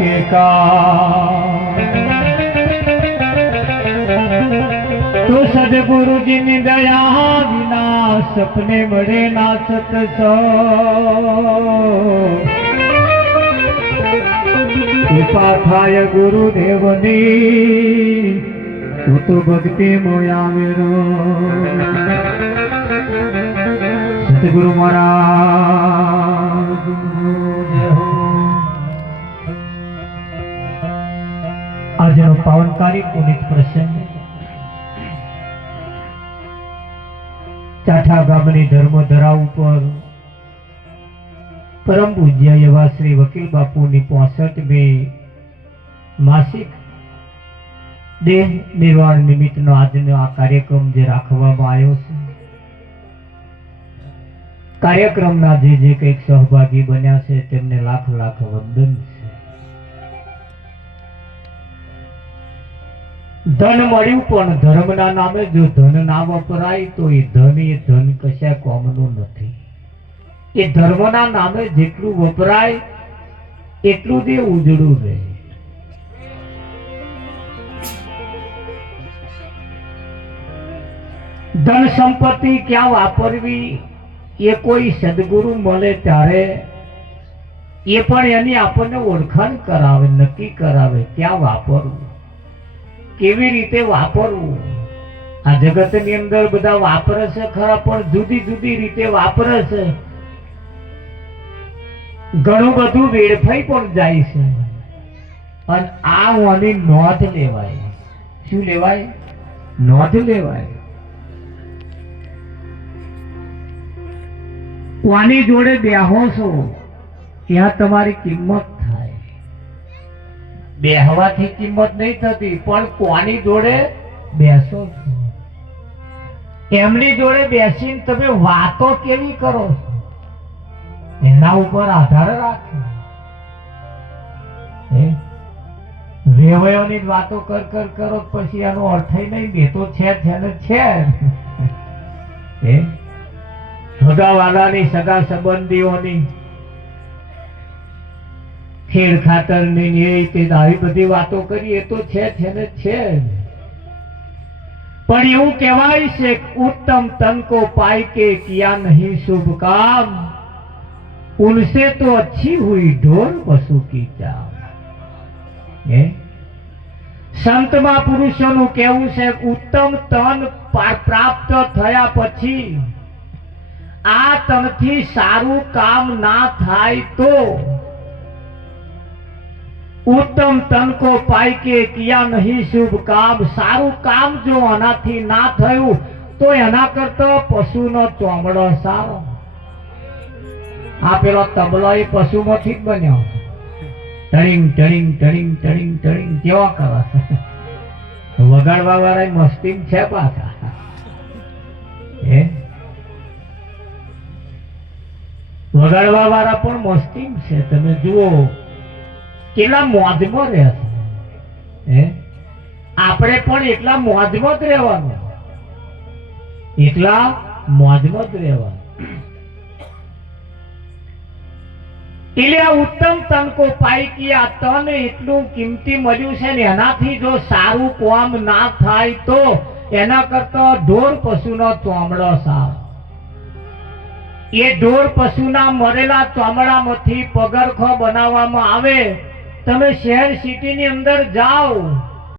के का तो सदगुरु जी ने दया विना सपने मरे ना सतसो कृपा थाय गुरुदेवनी तो भक्ति मोया मेरो सतगुरु महाराज आज पावनकारी पुनित प्रसंग चाठा गामनी धर्मधरा पर परम पूज्य एवा श्री वकील बापू ની 65મી માસિક દેહ નિર્વાણ નિમિત્તનો આજનો આ કાર્યક્રમ જે રાખવામાં આવ્યો છે કાર્યક્રમના જે કંઈક સહભાગી બન્યા છે તેમને લાખ લાખ વંદન છે। ધન મળ્યું પણ ધર્મના નામે જો ધન ના વપરાય તો એ ધન કશા કોમનું નથી। એ ધર્મના નામે જેટલું વપરાય એટલું જ ઉજળું રહે। ધન સંપત્તિ ક્યાં વાપરવી એ કોઈ સદગુરુ મળે ત્યારે એ પણ એની આપણને ઓળખાણ કરાવે, નક્કી કરાવે ક્યાં વાપરવું, કેવી રીતે વાપરવું। આ જગતની અંદર બધા વાપરે છે ખરા પણ જુદી જુદી રીતે વાપરે છે। ઘણું બધું વેડફાઈ પણ જાય છે અને આ ઓની નોંધ લેવાય। શું લેવાય? નોંધ લેવાય। કોની જોડે બેહો છો ત્યાં તમારી કિંમત થાય। બેહવાથી કિંમત નહીં થતી પણ કોની જોડે બેસો છો એમની જોડે બેસીને તમે વાતો કેવી કરો છો એના ઉપર આધાર રાખે। વેવયોની વાતો કર કરો પછી એનો અર્થ નહીં દેતો છે ને છે। સગાવાલાની સગા સંબંધીઓની ખેડ ખાતરની આવી બધી વાતો કરીએ તો છે ને છે। પણ એવું કહેવાય છે उत्तम तन को पाई के किया नहीं शुभ काम उनसे तो अच्छी हुई ढोर पशु की चाल। संत महापुरुषों कहવું છે उत्तम तन प्राप्त થયા પછી આ તનથી સારું કામ ના થાય તો उत्तम तन को पाई के किया नहीं शुभ काम सारू काम जो आनाथी ना थયું तो एना करता पशु नो चोमड़ो सारो। आ पेलो तबलो ए पशु मांथी ज बन्यो। टणिंग टणिंग टणिंग टणिंग टणिंग केवा करे वगाड़वा वाळा मस्ती में छे पाछा। वगाड़वा वाळा पण मस्ती में छे। तमे जुओ કેટલા મોજમાં રહે છે। આપણે પણ એટલા મોજમાં જ રહેવાનું, એટલા મોજમાં જ રહેવાનું। એટલે આ ઉત્તમ તન કો પાઈ કે આ તન એટલું કિંમતી મળ્યું છે ને એનાથી જો સારું કામ ના થાય તો એના કરતા ઢોર પશુનો ચોમડો સારો। એ ઢોર પશુના મરેલા ચોમડામાંથી પગરખો બનાવવામાં આવે। તમે શહેર સિટીની અંદર જાઓ